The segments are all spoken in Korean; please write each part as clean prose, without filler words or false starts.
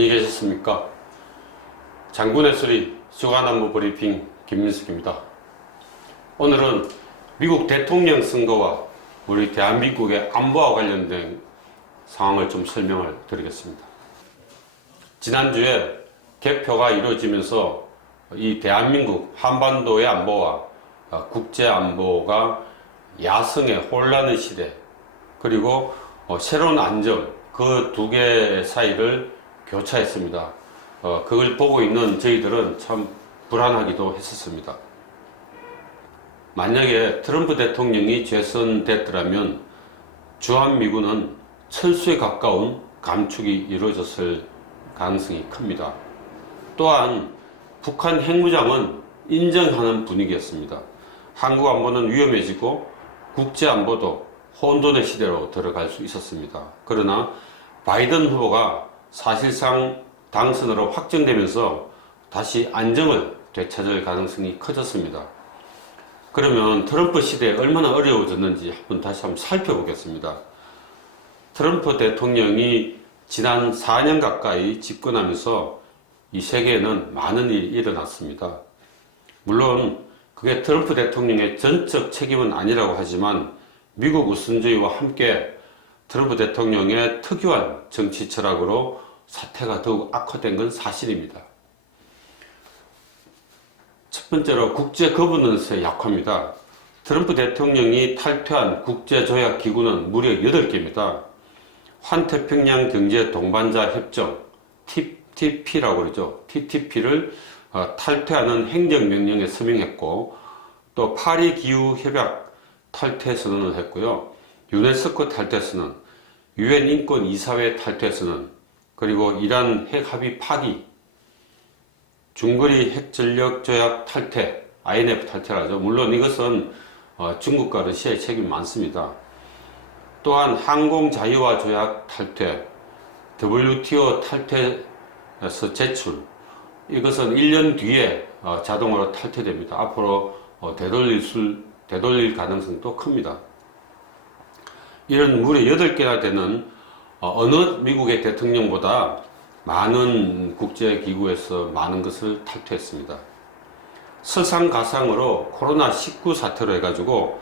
안녕히 계셨습니까? 장군의 소리 주간안보 브리핑 김민석입니다. 오늘은 미국 대통령 선거와 우리 대한민국의 안보와 관련된 상황을 좀 설명을 드리겠습니다. 지난주에 개표가 이루어지면서 이 대한민국 한반도의 안보와 국제 안보가 야성의 혼란의 시대, 그리고 새로운 안정, 그 두 개 사이를 교차했습니다. 그걸 보고 있는 저희들은 참 불안하기도 했었습니다. 만약에 트럼프 대통령이 재선됐더라면 주한미군은 철수에 가까운 감축이 이루어졌을 가능성이 큽니다. 또한 북한 핵무장은 인정하는 분위기였습니다. 한국 안보는 위험해지고 국제 안보도 혼돈의 시대로 들어갈 수 있었습니다. 그러나 바이든 후보가 사실상 당선으로 확정되면서 다시 안정을 되찾을 가능성이 커졌습니다. 그러면 트럼프 시대에 얼마나 어려워졌는지 다시 한번 살펴보겠습니다. 트럼프 대통령이 지난 4년 가까이 집권하면서 이 세계에는 많은 일이 일어났습니다. 물론 그게 트럼프 대통령의 전적 책임은 아니라고 하지만 미국 우선주의와 함께 트럼프 대통령의 특유한 정치 철학으로 사태가 더욱 악화된 건 사실입니다. 첫 번째로 국제 거버넌스의 약화입니다. 트럼프 대통령이 탈퇴한 국제조약기구는 무려 8개입니다. 환태평양 경제 동반자 협정, TPP라고 그러죠. TTP를 탈퇴하는 행정명령에 서명했고, 또 파리 기후협약 탈퇴 선언을 했고요. 유네스코 탈퇴 선언, 유엔 인권 이사회 탈퇴 선언, 그리고 이란 핵합의 파기, 중거리 핵전력 조약 탈퇴, INF 탈퇴라죠. 물론 이것은 중국과 러시아의 책임이 많습니다. 또한 항공 자유화 조약 탈퇴, WTO 탈퇴에서 제출, 이것은 1년 뒤에 자동으로 탈퇴됩니다. 앞으로 되돌릴 가능성도 큽니다. 이런 무려 8개나 되는 어느 미국의 대통령보다 많은 국제기구에서 많은 것을 탈퇴했습니다. 설상가상으로 코로나19 사태로 해가지고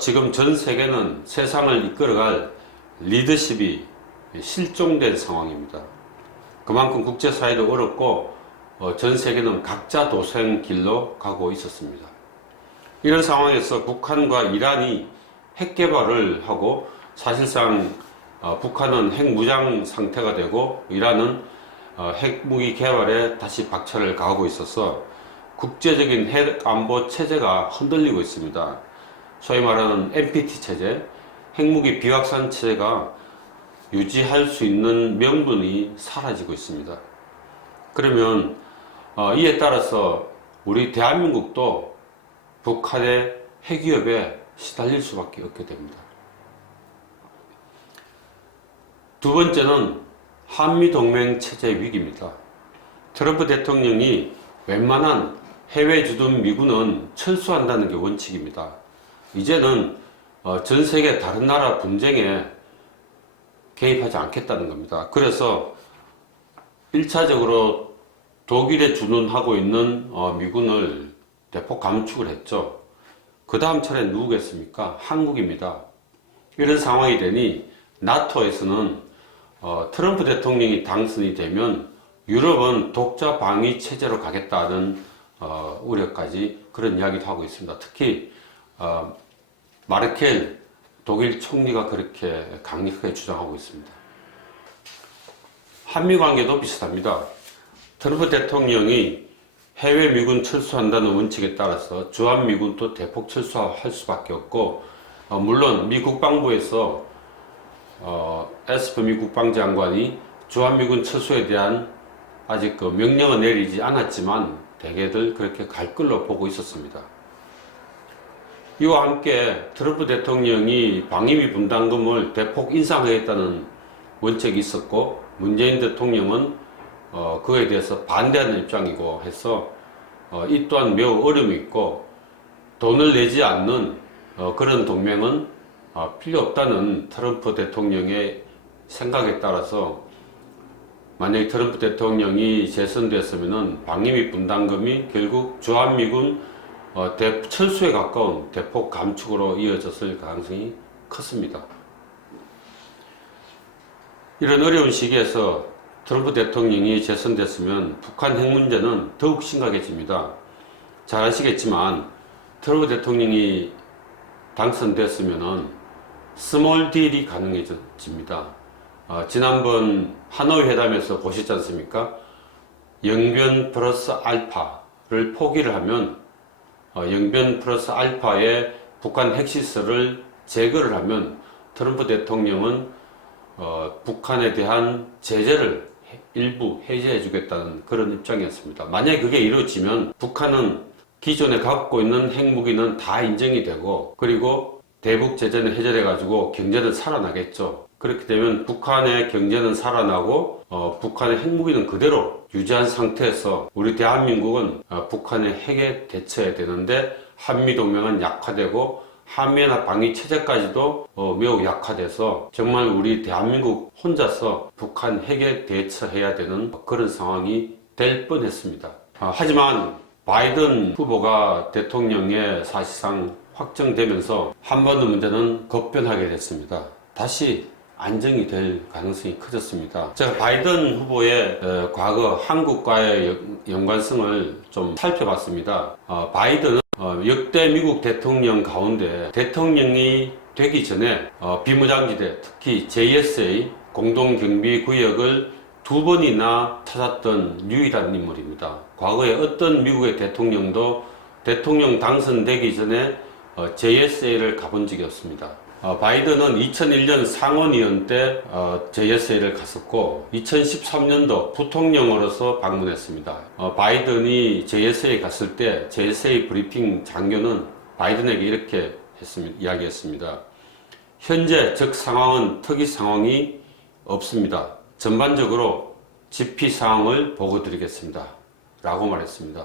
지금 전 세계는 세상을 이끌어갈 리더십이 실종된 상황입니다. 그만큼 국제사회도 어렵고 전 세계는 각자 도생 길로 가고 있었습니다. 이런 상황에서 북한과 이란이 핵 개발을 하고 사실상 북한은 핵무장 상태가 되고 이란은 핵무기 개발에 다시 박차를 가하고 있어서 국제적인 핵안보 체제가 흔들리고 있습니다. 소위 말하는 NPT 체제, 핵무기 비확산 체제가 유지할 수 있는 명분이 사라지고 있습니다. 그러면 이에 따라서 우리 대한민국도 북한의 핵위협에 시달릴 수밖에 없게 됩니다. 두 번째는 한미동맹 체제 위기입니다. 트럼프 대통령이 웬만한 해외 주둔 미군은 철수한다는 게 원칙입니다. 이제는 전 세계 다른 나라 분쟁에 개입하지 않겠다는 겁니다. 그래서 1차적으로 독일에 주둔하고 있는 미군을 대폭 감축을 했죠. 그 다음 차례 누구겠습니까? 한국입니다. 이런 상황이 되니 나토에서는 트럼프 대통령이 당선이 되면 유럽은 독자 방위 체제로 가겠다는 우려까지 그런 이야기도 하고 있습니다. 특히 마르켈 독일 총리가 그렇게 강력하게 주장하고 있습니다. 한미 관계도 비슷합니다. 트럼프 대통령이 해외 미군 철수한다는 원칙에 따라서 주한미군도 대폭 철수할 수밖에 없고, 물론 미 국방부에서 에스퍼 미 국방장관이 주한미군 철수에 대한 아직 그 명령은 내리지 않았지만 대개들 그렇게 갈 걸로 보고 있었습니다. 이와 함께 트럼프 대통령이 방위비 분담금을 대폭 인상하겠다는 원칙이 있었고, 문재인 대통령은 그에 대해서 반대하는 입장이고 해서 이 또한 매우 어려움이 있고, 돈을 내지 않는 그런 동맹은 필요 없다는 트럼프 대통령의 생각에 따라서 만약에 트럼프 대통령이 재선됐으면은 방위비 분담금이 결국 주한미군 철수에 가까운 대폭 감축으로 이어졌을 가능성이 컸습니다. 이런 어려운 시기에서 트럼프 대통령이 재선됐으면 북한 핵 문제는 더욱 심각해집니다. 잘 아시겠지만 트럼프 대통령이 당선됐으면 스몰 딜이 가능해집니다. 지난번 하노이 회담에서 보셨지 않습니까? 영변 플러스 알파를 포기를 하면 영변 플러스 알파의 북한 핵시설을 제거를 하면 트럼프 대통령은 북한에 대한 제재를 일부 해제해 주겠다는 그런 입장이었습니다. 만약에 그게 이루어지면 북한은 기존에 갖고 있는 핵무기는 다 인정이 되고, 그리고 대북 제재는 해제돼 가지고 경제는 살아나겠죠. 그렇게 되면 북한의 경제는 살아나고 북한의 핵무기는 그대로 유지한 상태에서 우리 대한민국은 북한의 핵에 대처해야 되는데, 한미동맹은 약화되고 한미연합 방위 체제까지도 매우 약화돼서 정말 우리 대한민국 혼자서 북한 핵에 대처해야 되는 그런 상황이 될 뻔했습니다. 하지만 바이든 후보가 대통령에 사실상 확정되면서 한 번 더 문제는 급변하게 됐습니다. 다시 안정이 될 가능성이 커졌습니다. 제가 바이든 후보의 과거 한국과의 연관성을 좀 살펴봤습니다. 바이든은 역대 미국 대통령 가운데 대통령이 되기 전에 비무장지대, 특히 JSA 공동경비구역을 2번이나 찾았던 유일한 인물입니다. 과거에 어떤 미국의 대통령도 대통령 당선되기 전에 JSA를 가본 적이 없습니다. 바이든은 2001년 상원의원 때 JSA를 갔었고 2013년도 부통령으로서 방문했습니다. 바이든이 JSA에 갔을 때 JSA 브리핑 장교는 바이든에게 이렇게 이야기했습니다. 현재 적 상황은 특이 상황이 없습니다. 전반적으로 지피 상황을 보고 드리겠습니다. 라고 말했습니다.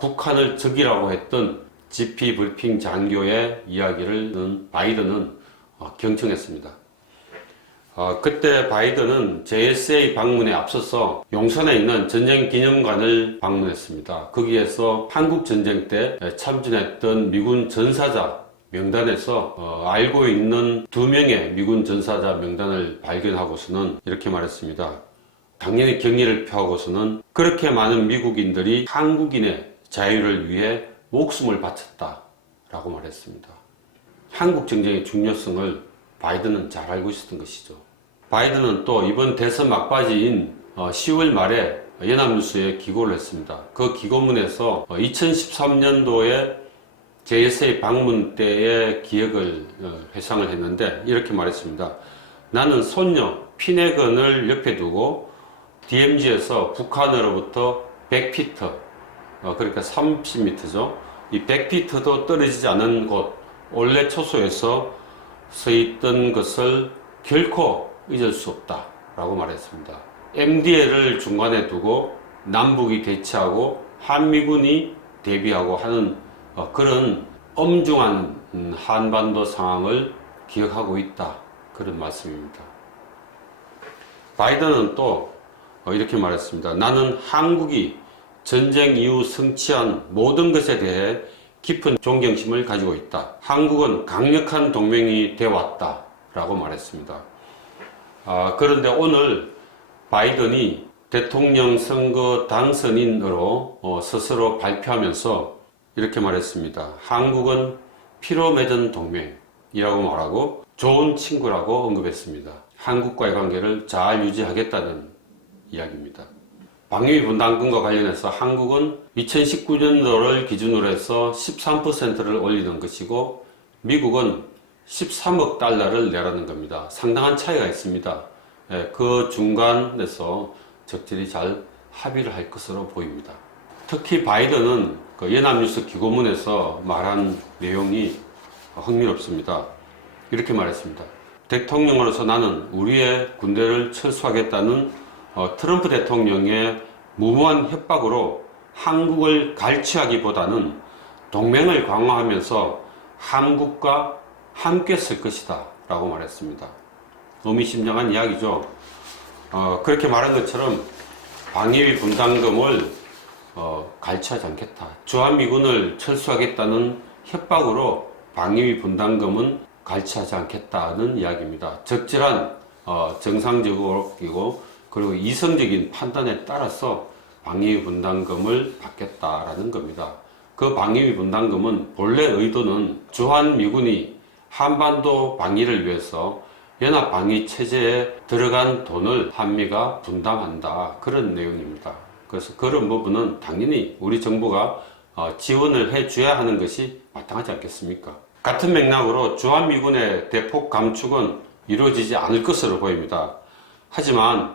북한을 적이라고 했던 GP 브리핑 장교의 이야기를 바이든은 경청했습니다. 그때 바이든은 JSA 방문에 앞서서 용산에 있는 전쟁기념관을 방문했습니다. 거기에서 한국전쟁 때 참전했던 미군 전사자 명단에서 알고 있는 2명의 미군 전사자 명단을 발견하고서는 이렇게 말했습니다. 당연히 경의를 표하고서는 그렇게 많은 미국인들이 한국인의 자유를 위해 목숨을 바쳤다 라고 말했습니다. 한국 전쟁의 중요성을 바이든은 잘 알고 있었던 것이죠. 바이든은 또 이번 대선 막바지인 10월 말에 연합뉴스에 기고를 했습니다. 그 기고문에서 2013년도에 JSA 방문 때의 기억을 회상을 했는데 이렇게 말했습니다. 나는 손녀 피네건을 옆에 두고 DMZ에서 북한으로부터 100피터 그러니까 30m죠. 이 100피트도 떨어지지 않은 곳 올레 초소에서 서 있던 것을 결코 잊을 수 없다 라고 말했습니다. MDL을 중간에 두고 남북이 대치하고 한미군이 대비하고 하는 그런 엄중한 한반도 상황을 기억하고 있다 그런 말씀입니다. 바이든은 또 이렇게 말했습니다. 나는 한국이 전쟁 이후 성취한 모든 것에 대해 깊은 존경심을 가지고 있다. 한국은 강력한 동맹이 되어왔다 라고 말했습니다. 그런데 오늘 바이든이 대통령 선거 당선인으로 스스로 발표하면서 이렇게 말했습니다. 한국은 피로 맺은 동맹이라고 말하고 좋은 친구라고 언급했습니다. 한국과의 관계를 잘 유지하겠다는 이야기입니다. 방위비 분담금과 관련해서 한국은 2019년도를 기준으로 해서 13%를 올리는 것이고 미국은 13억 달러를 내라는 겁니다. 상당한 차이가 있습니다. 그 중간에서 적절히 잘 합의를 할 것으로 보입니다. 특히 바이든은 그 연합뉴스 기고문에서 말한 내용이 흥미롭습니다. 이렇게 말했습니다. 대통령으로서 나는 우리의 군대를 철수하겠다는 트럼프 대통령의 무모한 협박으로 한국을 갈취하기보다는 동맹을 강화하면서 한국과 함께 쓸 것이다 라고 말했습니다. 의미심장한 이야기죠. 그렇게 말한 것처럼 방위비 분담금을 갈취하지 않겠다. 주한미군을 철수하겠다는 협박으로 방위비 분담금은 갈취하지 않겠다는 이야기입니다. 적절한 정상적이고 그리고 이성적인 판단에 따라서 방위비 분담금을 받겠다라는 겁니다. 그 방위비 분담금은 본래 의도는 주한미군이 한반도 방위를 위해서 연합방위체제에 들어간 돈을 한미가 분담한다, 그런 내용입니다. 그래서 그런 부분은 당연히 우리 정부가 지원을 해줘야 하는 것이 마땅하지 않겠습니까? 같은 맥락으로 주한미군의 대폭 감축은 이루어지지 않을 것으로 보입니다. 하지만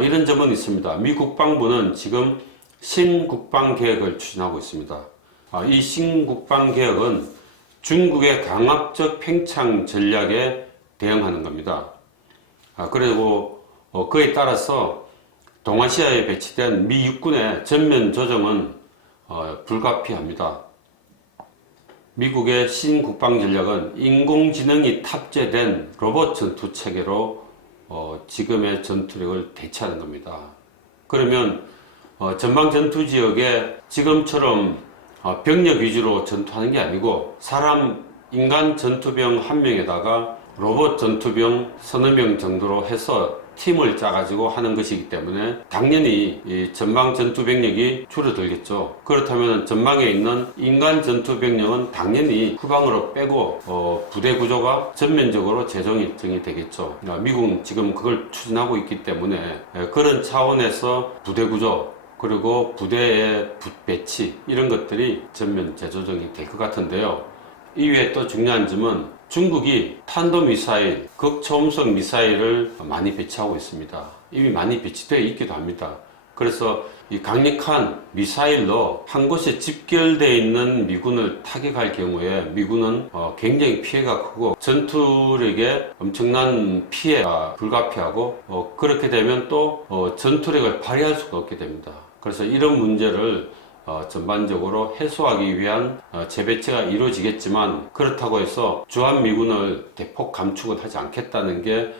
이런 점은 있습니다. 미 국방부는 지금 신국방개혁을 추진하고 있습니다. 이 신국방개혁은 중국의 강압적 팽창 전략에 대응하는 겁니다. 그리고 그에 따라서 동아시아에 배치된 미 육군의 전면 조정은 불가피합니다. 미국의 신국방 전략은 인공지능이 탑재된 로봇 전투 체계로 지금의 전투력을 대체하는 겁니다. 그러면 전방 전투 지역에 지금처럼 병력 위주로 전투하는 게 아니고 인간 전투병 한 명에다가 로봇 전투병 서너 명 정도로 해서 팀을 짜가지고 하는 것이기 때문에 당연히 이 전방 전투 병력이 줄어들겠죠. 그렇다면 전방에 있는 인간 전투 병력은 당연히 후방으로 빼고 부대 구조가 전면적으로 재정이 되겠죠. 미국은 지금 그걸 추진하고 있기 때문에 그런 차원에서 부대 구조 그리고 부대의 배치 이런 것들이 전면 재조정이 될 것 같은데요. 이외에 또 중요한 점은 중국이 탄도미사일, 극초음속 미사일을 많이 배치하고 있습니다. 이미 많이 배치되어 있기도 합니다. 그래서 이 강력한 미사일로 한 곳에 집결되어 있는 미군을 타격할 경우에 미군은 굉장히 피해가 크고 전투력에 엄청난 피해가 불가피하고 그렇게 되면 또 전투력을 발휘할 수가 없게 됩니다. 그래서 이런 문제를 전반적으로 해소하기 위한 재배치가 이루어지겠지만 그렇다고 해서 주한미군을 대폭 감축은 하지 않겠다는 게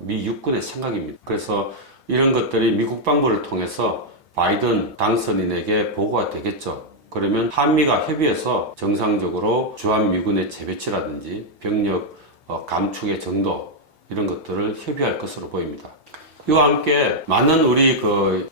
미 육군의 생각입니다. 그래서 이런 것들이 미 국방부를 통해서 바이든 당선인에게 보고가 되겠죠. 그러면 한미가 협의해서 정상적으로 주한미군의 재배치라든지 병력 감축의 정도 이런 것들을 협의할 것으로 보입니다. 이와 함께 많은 우리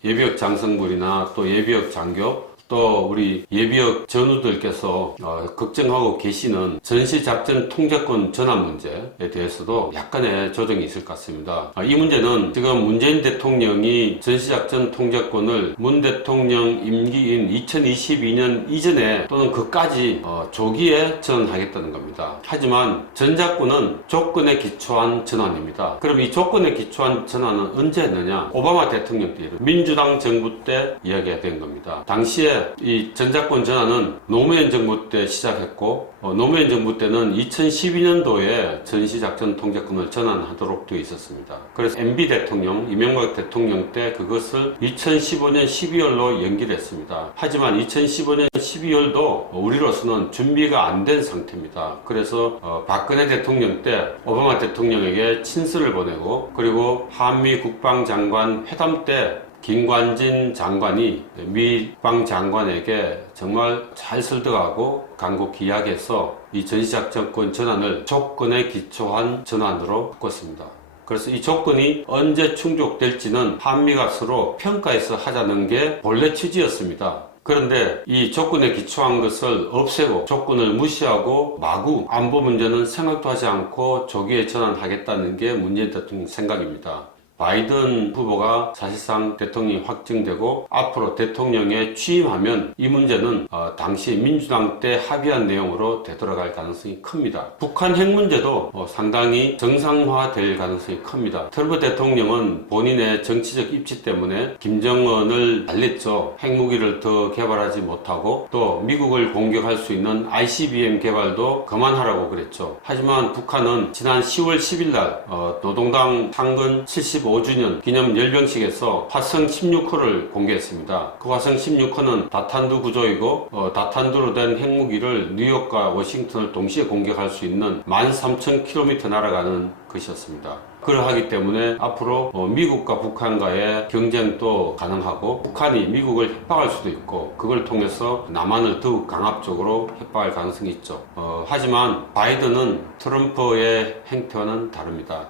예비역 장성군이나 또 예비역 장교 또 우리 예비역 전우들께서 걱정하고 계시는 전시작전 통제권 전환 문제에 대해서도 약간의 조정이 있을 것 같습니다. 이 문제는 지금 문재인 대통령이 전시작전 통제권을 문 대통령 임기인 2022년 이전에 또는 그까지 조기에 전환하겠다는 겁니다. 하지만 전작권은 조건에 기초한 전환입니다. 그럼 이 조건에 기초한 전환은 언제 했느냐? 오바마 대통령 때 민주당 정부 때 이야기가 된 겁니다. 당시에 이 전작권 전환은 노무현 정부 때 시작했고 노무현 정부 때는 2012년도에 전시작전 통제권을 전환하도록 되어 있었습니다. 그래서 MB 대통령, 이명박 대통령 때 그것을 2015년 12월로 연기를 했습니다. 하지만 2015년 12월도 우리로서는 준비가 안 된 상태입니다. 그래서 박근혜 대통령 때 오바마 대통령에게 친서를 보내고 그리고 한미 국방장관 회담 때 김관진 장관이 미 국방장관에게 정말 잘 설득하고 간곡히 이야기해서 이 전시작전권 전환을 조건에 기초한 전환으로 바꿨습니다. 그래서 이 조건이 언제 충족될지는 한미가 서로 평가해서 하자는 게 본래 취지였습니다. 그런데 이 조건에 기초한 것을 없애고 조건을 무시하고 마구 안보 문제는 생각도 하지 않고 조기에 전환하겠다는 게 문재인 대통령 생각입니다. 바이든 후보가 사실상 대통령이 확정되고 앞으로 대통령에 취임하면 이 문제는 당시 민주당 때 합의한 내용으로 되돌아갈 가능성이 큽니다. 북한 핵 문제도 상당히 정상화될 가능성이 큽니다. 트럼프 대통령은 본인의 정치적 입지 때문에 김정은을 달랬죠. 핵무기를 더 개발하지 못하고 또 미국을 공격할 수 있는 ICBM 개발도 그만하라고 그랬죠. 하지만 북한은 지난 10월 10일 날 노동당 상근 75 75주년 기념 열병식에서 화성 16호를 공개했습니다. 그 화성 16호는 다탄두 구조이고 다탄두로 된 핵무기를 뉴욕과 워싱턴을 동시에 공격할 수 있는 13,000km 날아가는 것이었습니다. 그러하기 때문에 앞으로 미국과 북한과의 경쟁도 가능하고 북한이 미국을 협박할 수도 있고 그걸 통해서 남한을 더욱 강압적으로 협박할 가능성이 있죠. 하지만 바이든은 트럼프의 행태와는 다릅니다.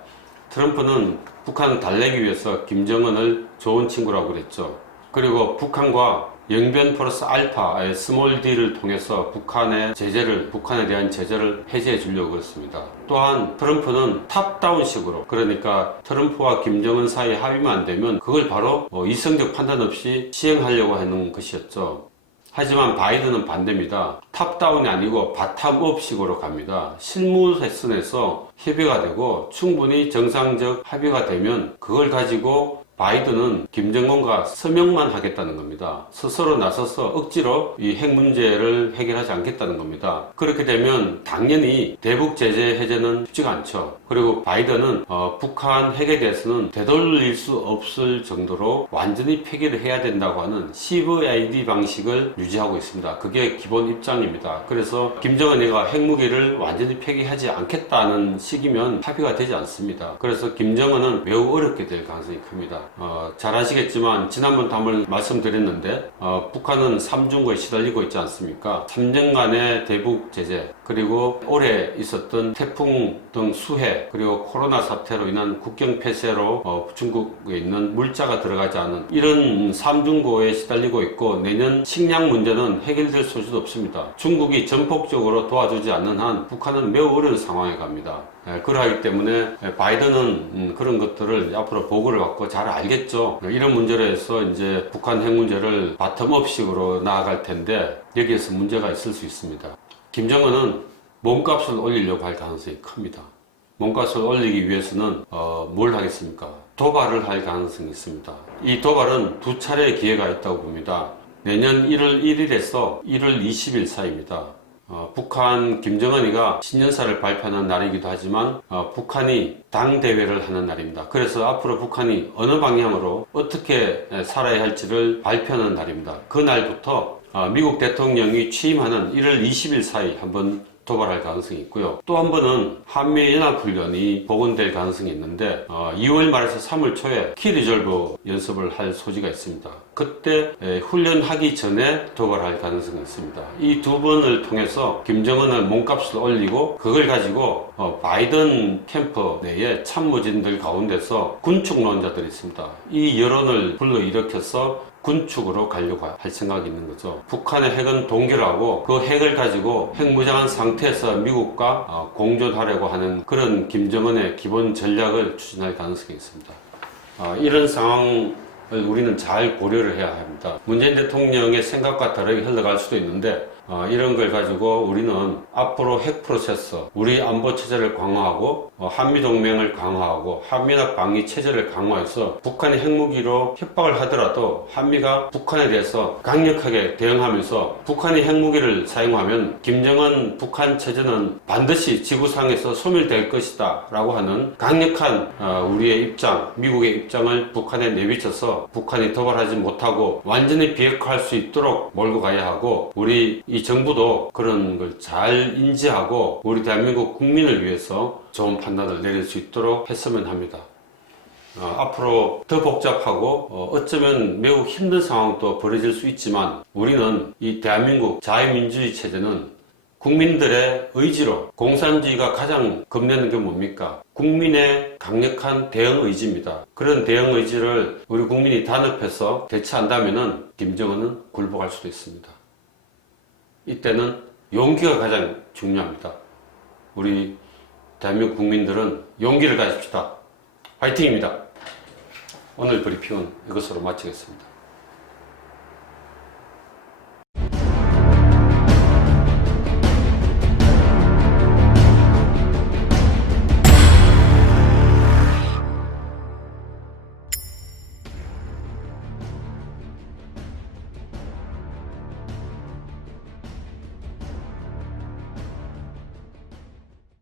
트럼프는 북한을 달래기 위해서 김정은을 좋은 친구라고 그랬죠. 그리고 북한과 영변 플러스 알파의 스몰 D를 통해서 북한에 대한 제재를 해제해 주려고 했습니다. 또한 트럼프는 탑다운식으로, 그러니까 트럼프와 김정은 사이에 합의만 안 되면 그걸 바로 이성적 판단 없이 시행하려고 하는 것이었죠. 하지만 바이든은 반대입니다. 탑다운이 아니고 바텀업식으로 갑니다. 실무 레슨에서 협의가 되고 충분히 정상적 합의가 되면 그걸 가지고 바이든은 김정은과 서명만 하겠다는 겁니다. 스스로 나서서 억지로 이 핵 문제를 해결하지 않겠다는 겁니다. 그렇게 되면 당연히 대북 제재 해제는 쉽지가 않죠. 그리고 바이든은 북한 핵에 대해서는 되돌릴 수 없을 정도로 완전히 폐기를 해야 된다고 하는 CVID 방식을 유지하고 있습니다. 그게 기본 입장입니다. 그래서 김정은이가 핵무기를 완전히 폐기하지 않겠다는 식이면 합의가 되지 않습니다. 그래서 김정은은 매우 어렵게 될 가능성이 큽니다. 잘 아시겠지만 지난번도 한번 말씀드렸는데 북한은 삼중고에 시달리고 있지 않습니까? 3년간의 대북 제재, 그리고 올해 있었던 태풍 등 수해, 그리고 코로나 사태로 인한 국경 폐쇄로 중국에 있는 물자가 들어가지 않은 이런 삼중고에 시달리고 있고 내년 식량 문제는 해결될 소지도 없습니다. 중국이 전폭적으로 도와주지 않는 한 북한은 매우 어려운 상황에 갑니다. 그러하기 때문에 바이든은 그런 것들을 앞으로 보고를 받고 잘 알겠죠. 이런 문제로 해서 이제 북한 핵 문제를 바텀업식으로 나아갈 텐데 여기에서 문제가 있을 수 있습니다. 김정은은 몸값을 올리려고 할 가능성이 큽니다. 몸값을 올리기 위해서는 뭘 하겠습니까? 도발을 할 가능성이 있습니다. 이 도발은 두 차례의 기회가 있다고 봅니다. 내년 1월 1일에서 1월 20일 사이입니다. 북한 김정은이가 신년사를 발표하는 날이기도 하지만 북한이 당대회를 하는 날입니다. 그래서 앞으로 북한이 어느 방향으로 어떻게 살아야 할지를 발표하는 날입니다. 그날부터 미국 대통령이 취임하는 1월 20일 사이 한번 도발할 가능성이 있고요. 또 한 번은 한미연합훈련이 복원될 가능성이 있는데 2월 말에서 3월 초에 키리졸브 연습을 할 소지가 있습니다. 그때 훈련하기 전에 도발할 가능성이 있습니다. 이 두 번을 통해서 김정은은 몸값을 올리고 그걸 가지고 바이든 캠프 내에 참모진들 가운데서 군축론자들이 있습니다. 이 여론을 불러일으켜서 군축으로 가려고 할 생각이 있는 거죠. 북한의 핵은 동결하고 그 핵을 가지고 핵무장한 상태에서 미국과 공존하려고 하는 그런 김정은의 기본 전략을 추진할 가능성이 있습니다. 이런 상황을 우리는 잘 고려를 해야 합니다. 문재인 대통령의 생각과 다르게 흘러갈 수도 있는데 이런 걸 가지고 우리는 앞으로 핵 프로세서, 우리 안보 체제를 강화하고 한미동맹을 강화하고 한미연합 방위 체제를 강화해서 북한이 핵무기로 협박을 하더라도 한미가 북한에 대해서 강력하게 대응하면서 북한이 핵무기를 사용하면 김정은 북한 체제는 반드시 지구상에서 소멸될 것이다 라고 하는 강력한 우리의 입장, 미국의 입장을 북한에 내비쳐서 북한이 도발하지 못하고 완전히 비핵화할 수 있도록 몰고 가야 하고 우리 이 정부도 그런 걸 잘 인지하고 우리 대한민국 국민을 위해서 좋은 판단을 내릴 수 있도록 했으면 합니다. 앞으로 더 복잡하고 어쩌면 매우 힘든 상황도 벌어질 수 있지만 우리는 이 대한민국 자유민주주의 체제는 국민들의 의지로, 공산주의가 가장 겁내는 게 뭡니까? 국민의 강력한 대응 의지입니다. 그런 대응 의지를 우리 국민이 단합해서 대처한다면은 김정은은 굴복할 수도 있습니다. 이때는 용기가 가장 중요합니다. 우리 대한민국 국민들은 용기를 가집시다. 화이팅입니다. 오늘 브리핑은 이것으로 마치겠습니다.